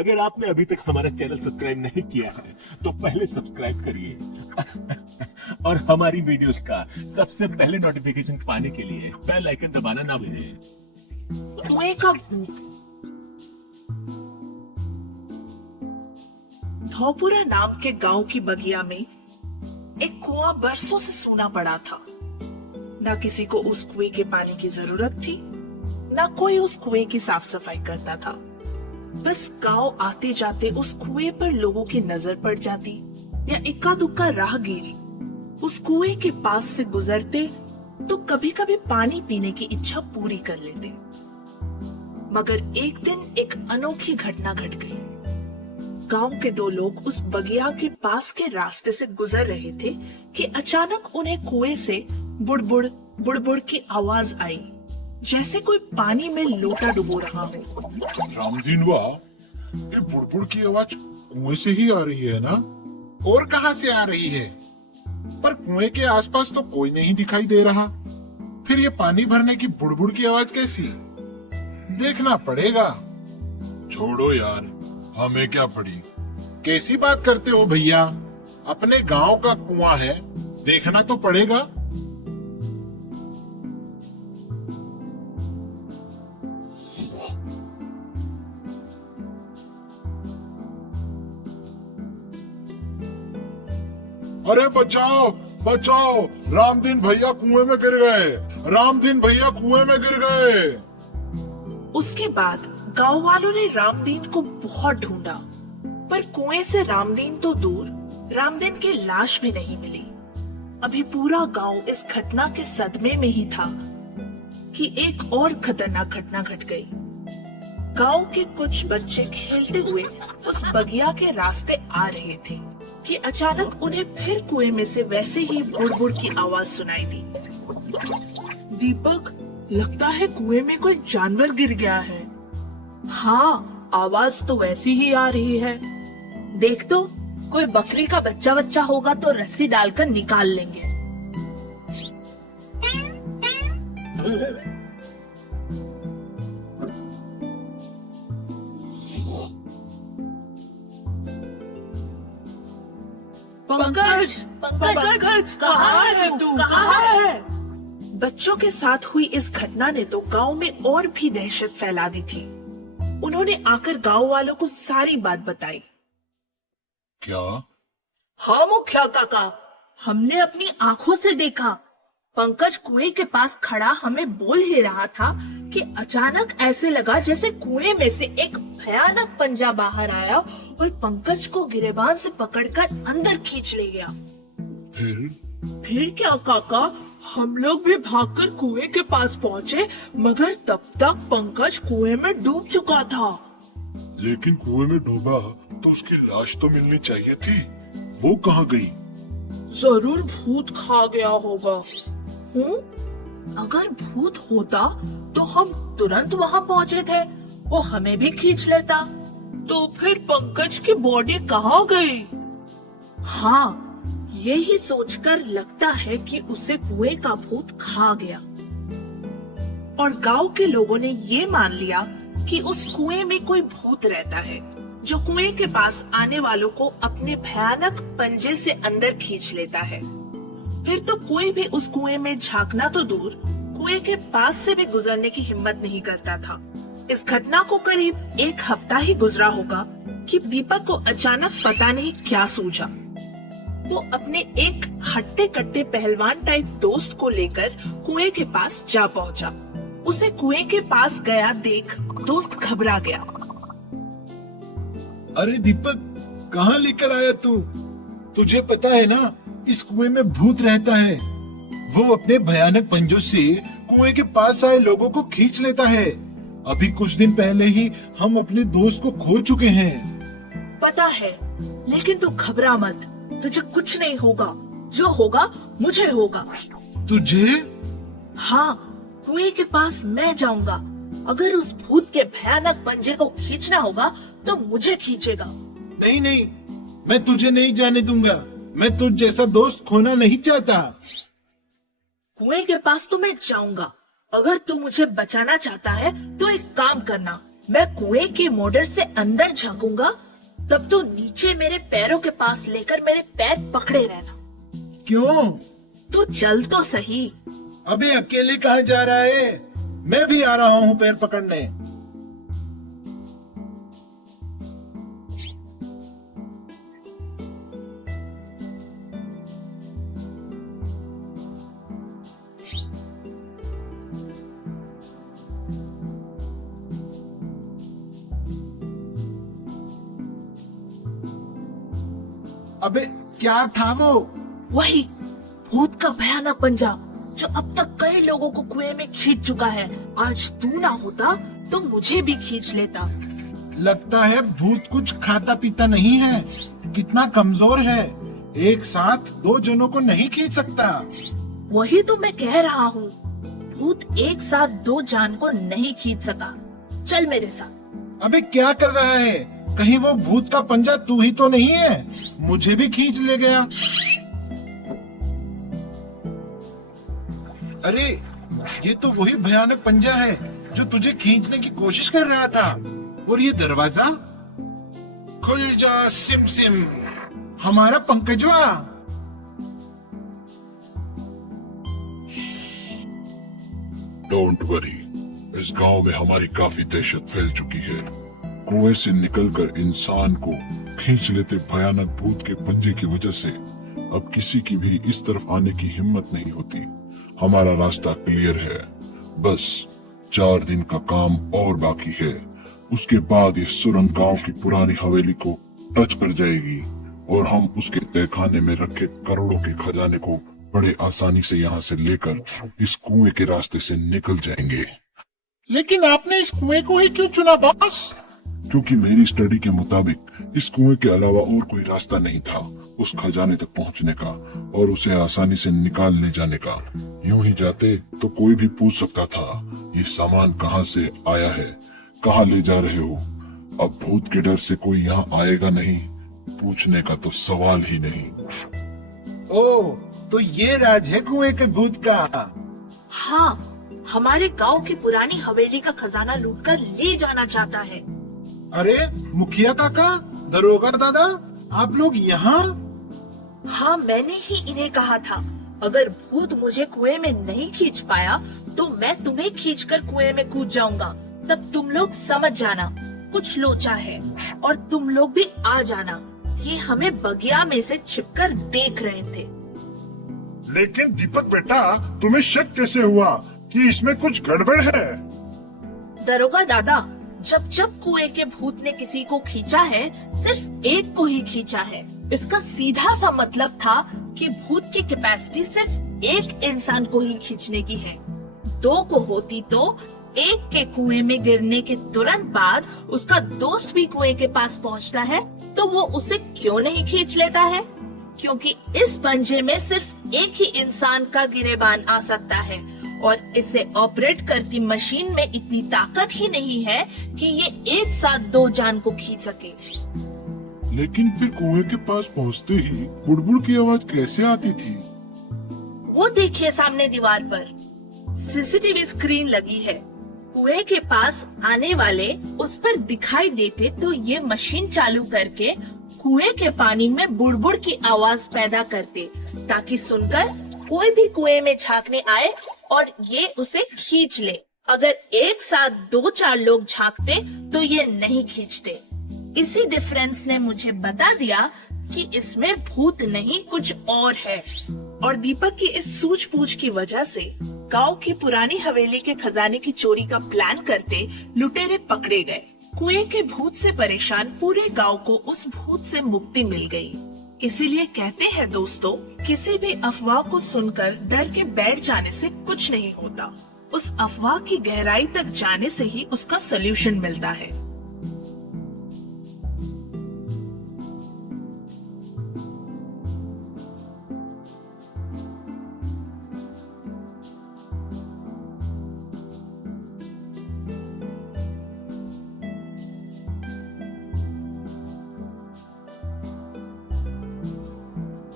अगर आपने अभी तक हमारा चैनल सब्सक्राइब नहीं किया है तो पहले सब्सक्राइब करिए और हमारी वीडियोस का सबसे पहले नोटिफिकेशन पाने के लिए बेल आइकन दबाना ना भूलें। कुएं का भूत। धौपुरा नाम के गांव की बगिया में एक कुआं बरसों से सूना पड़ा था। ना किसी को उस कुएं के पानी की जरूरत थी, ना कोई उस कुएं की साफ सफाई करता था। बस गांव आते जाते उस कुएं पर लोगों की नजर पड़ जाती या इक्का दुक्का राहगीर उस कुएं के पास से गुजरते तो कभी कभी पानी पीने की इच्छा पूरी कर लेते। मगर एक दिन एक अनोखी घटना घट गई। गांव के दो लोग उस बगिया के पास के रास्ते से गुजर रहे थे कि अचानक उन्हें कुएं से बुड़बुड़ बुड़बुड़ की आवाज आई, जैसे कोई पानी में लोटा डुबो रहा हो। रामदीन वाह, ये बुड़बुड़ की आवाज कुएं से ही आ रही है ना? और कहां से आ रही है? पर कुएं के आसपास तो कोई नहीं दिखाई दे रहा। फिर ये पानी भरने की बुड़बुड़ की आवाज कैसी? देखना पड़ेगा। छोड़ो यार, हमें क्या पड़ी। कैसी बात करते हो भैया? अपने गांव का कुआं है, देखना तो पड़ेगा। अरे बचाओ बचाओ, रामदीन भैया कुएं में गिर गए। रामदीन भैया कुएं में गिर गए। उसके बाद गांव वालों ने रामदीन को बहुत ढूंढा, पर कुएं से रामदीन तो दूर, रामदीन की लाश भी नहीं मिली। अभी पूरा गांव इस घटना के सदमे में ही था कि एक और खतरनाक घटना घट गई। गांव के कुछ बच्चे खेलते हुए उस बगिया के रास्ते आ रहे थे कि अचानक उन्हें फिर कुएं में से वैसे ही बुड़बुड़ की आवाज सुनाई दी। दीपक, लगता है कुएं में कोई जानवर गिर गया है। हाँ, आवाज तो वैसी ही आ रही है। देख तो, कोई बकरी का बच्चा होगा तो रस्सी डालकर निकाल लेंगे। पंकज, पंकज, कहाँ है तू? कहाँ है? बच्चों के साथ हुई इस घटना ने तो गांव में और भी दहशत फैला दी थी। उन्होंने आकर गांव वालों को सारी बात बताई। क्या? हाँ मुखिया काका, हमने अपनी आंखों से देखा। पंकज कुएं के पास खड़ा हमें बोल ही रहा था कि अचानक ऐसे लगा जैसे कुएं में से एक भयानक पंजा बाहर आया और पंकज को गिरेबान से पकड़कर अंदर खींच ले गया। फिर क्या काका? हम लोग भी भागकर कुएं के पास पहुँचे, मगर तब तक पंकज कुएं में डूब चुका था। लेकिन कुएं में डूबा तो उसकी लाश तो मिलनी चाहिए थी। वो कहाँ गई? जरूर भूत खा गया होगा। अगर भूत होता तो हम तुरंत वहाँ पहुँचे थे, वो हमें भी खींच लेता। तो फिर पंकज की बॉडी कहाँ गई? हाँ, यही सोचकर लगता है कि उसे कुएं का भूत खा गया। और गांव के लोगों ने ये मान लिया कि उस कुएं में कोई भूत रहता है, जो कुएं के पास आने वालों को अपने भयानक पंजे से अंदर खींच लेता है। फिर तो कोई भी उस कुएं में झांकना तो दूर, कुएं के पास से भी गुजरने की हिम्मत नहीं करता था। इस घटना को करीब एक हफ्ता ही गुजरा होगा कि दीपक को अचानक पता नहीं क्या सूझा। वो अपने एक हट्टे कट्टे पहलवान टाइप दोस्त को लेकर कुएं के पास जा पहुंचा। उसे कुएं के पास गया देख दोस्त घबरा गया। अरे दीपक, कहाँ लेकर आया तू? तुझे पता है ना, इस कुएं में भूत रहता है। वो अपने भयानक पंजों से कुएं के पास आए लोगों को खींच लेता है। अभी कुछ दिन पहले ही हम अपने दोस्त को खो चुके हैं। पता है, लेकिन तू घबरा मत, तुझे कुछ नहीं होगा। जो होगा मुझे होगा। तुझे? हाँ, कुएं के पास मैं जाऊंगा। अगर उस भूत के भयानक पंजे को खींचना होगा तो मुझे खींचेगा। नहीं नहीं, मैं तुझे नहीं जाने दूंगा। मैं तुझ जैसा दोस्त खोना नहीं चाहता। कुएं के पास तो मैं जाऊंगा। अगर तू मुझे बचाना चाहता है तो एक काम करना, मैं कुएं के मोटर से अंदर झांकूंगा, तब तो नीचे मेरे पैरों के पास लेकर मेरे पैर पकड़े रहना। क्यों? तू चल तो सही। अबे अकेले कहाँ जा रहा है? मैं भी आ रहा हूँ पैर पकड़ने। अबे क्या था वो? वही भूत का भयानक पंजा जो अब तक कई लोगों को कुएं में खींच चुका है। आज तू ना होता तो मुझे भी खींच लेता। लगता है भूत कुछ खाता पीता नहीं है, कितना कमजोर है, एक साथ 2 जनों को नहीं खींच सकता। वही तो मैं कह रहा हूँ, भूत एक साथ 2 जान को नहीं खींच सका। चल मेरे साथ। अबे क्या कर रहा है? कहीं वो भूत का पंजा तू ही तो नहीं है? मुझे भी खींच ले गया। अरे ये तो वही भयानक पंजा है जो तुझे खींचने की कोशिश कर रहा था। और ये दरवाजा? खुल जा सिम सिम, हमारा पंकजवा। डोंट वरी, इस गांव में हमारी काफी दहशत फैल चुकी है। कुएं से निकलकर इंसान को खींच लेते भयानक भूत के पंजे की वजह से अब किसी की भी इस तरफ आने की हिम्मत नहीं होती। हमारा रास्ता क्लियर है, बस 4 दिन का काम और बाकी है। उसके बाद ये सुरंग गांव की पुरानी हवेली को टच कर जाएगी और हम उसके तहखाने में रखे करोड़ों के खजाने को बड़े आसानी से यहाँ से लेकर इस कुएं के रास्ते से निकल जाएंगे। लेकिन आपने इस कुएं को ही क्यों चुना बॉस? क्योंकि मेरी स्टडी के मुताबिक इस कुएं के अलावा और कोई रास्ता नहीं था उस खजाने तक पहुंचने का और उसे आसानी से निकाल ले जाने का। यूं ही जाते तो कोई भी पूछ सकता था ये सामान कहां से आया है, कहां ले जा रहे हो। अब भूत के डर से कोई यहाँ आएगा नहीं, पूछने का तो सवाल ही नहीं। ओह, तो ये राज है कुएं के भूत का। हाँ, हमारे गांव की पुरानी हवेली का खजाना लूटकर ले जाना चाहता है। अरे मुखिया काका, दरोगा दादा, आप लोग यहाँ? हाँ, मैंने ही इन्हें कहा था, अगर भूत मुझे कुएं में नहीं खींच पाया तो मैं तुम्हें खींचकर कुएं में कूद जाऊंगा। तब तुम लोग समझ जाना कुछ लोचा है और तुम लोग भी आ जाना। ये हमें बगिया में से छिपकर देख रहे थे। लेकिन दीपक बेटा, तुम्हें शक कैसे हुआ कि इसमें कुछ गड़बड़ है? दरोगा दादा, जब जब कुएं के भूत ने किसी को खींचा है, सिर्फ एक को ही खींचा है। इसका सीधा सा मतलब था कि भूत की कैपेसिटी सिर्फ एक इंसान को ही खींचने की है। 2 को होती तो एक के कुएं में गिरने के तुरंत बाद उसका दोस्त भी कुएं के पास पहुंचता है तो वो उसे क्यों नहीं खींच लेता है? क्योंकि इस पंजे में सिर्फ एक ही इंसान का गिरेबान आ सकता है और इसे ऑपरेट करती मशीन में इतनी ताकत ही नहीं है कि ये एक साथ 2 जान को खींच सके। लेकिन फिर कुएं के पास पहुंचते ही बुड़बुड़ की आवाज कैसे आती थी? वो देखिए सामने दीवार पर सीसीटीवी स्क्रीन लगी है। कुएं के पास आने वाले उस पर दिखाई देते तो ये मशीन चालू करके कुएं के पानी में बुड़बुड़ की आवाज पैदा करते ताकि सुनकर कोई भी कुएं में झांकने आए और ये उसे खींच ले। अगर एक साथ 2-4 लोग झांकते तो ये नहीं खींचते। इसी डिफरेंस ने मुझे बता दिया कि इसमें भूत नहीं कुछ और है। और दीपक की इस सूझबूझ की वजह से गांव की पुरानी हवेली के खजाने की चोरी का प्लान करते लुटेरे पकड़े गए। कुएं के भूत से परेशान पूरे गांव को उस भूत से मुक्ति मिल गई। इसीलिए कहते हैं दोस्तों, किसी भी अफवाह को सुनकर डर के बैठ जाने से कुछ नहीं होता। उस अफवाह की गहराई तक जाने से ही उसका सलूशन मिलता है।